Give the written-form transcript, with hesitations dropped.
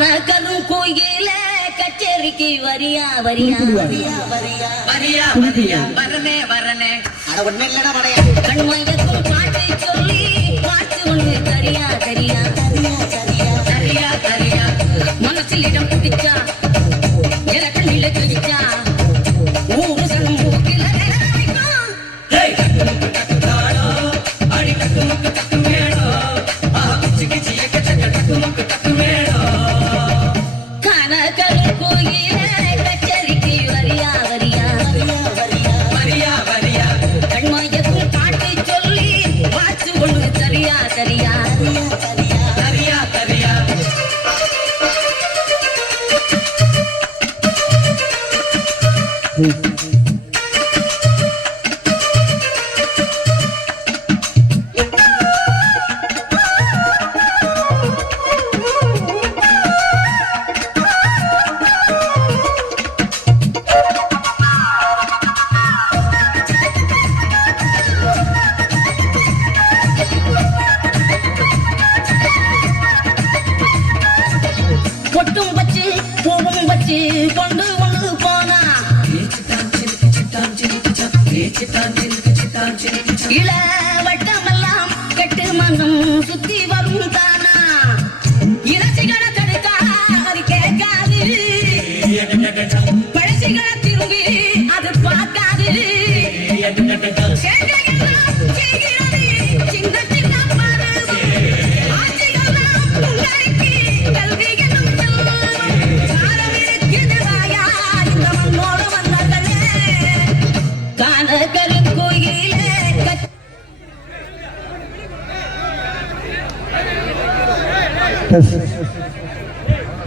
கரும் கோயில கச்சேரிக்கு வரியா வரியா வரியா வரியா வரியா வரியா வரனே வரனே அட ஒண்ணு இல்லடா வரையா கண்மயக்கும் பாட்டு சொல்லி பாட்டு ஒண்ணு தரியா தரியா தரியா தரியா தரியா தரியா மனசில் இடம் பிடிச்சா எனக்கு நில கிழிச்சா ஊரு சனம் மூக்கில வைக்கும் ஹேய் கட்டுமுக்கு அடி கட்டுமுக்கு கட்டு மேடோ ஆ கிச்சி கிச்சி ஏக்கச்சக்க கட்டுமுக்கு கட்டு மேடோ கனகரு கோயில கச்சேரிக்கு வரியா வரியா வரியா வரியா வரியா வரியா கண்மயக்கும் பாட்டு சொல்லி வாச்சு ஒண்ணு தரியா தரியா தரியா தரியா தரியா பொட்டும் வச்சு பூவும் வச்சு கொண்டு ஒன்று போனா இள வட்டமெல்லாம் கெட்டு மண்ணும் சுத்தி வரும் தானா இலச்சிகளை தடுத்தா அது கேட்காது பழசிகளை திரும்பி அது பார்க்காது செய்கிறது சின்ன சின்ன மரபு ஆட்சிகள்லாம் உண்டாக்கி கல்வி என்னும் காலம் இருக்குது வாயா இந்த மண்ணோட வந்தார்களே கனகரு கோயிலே Yes.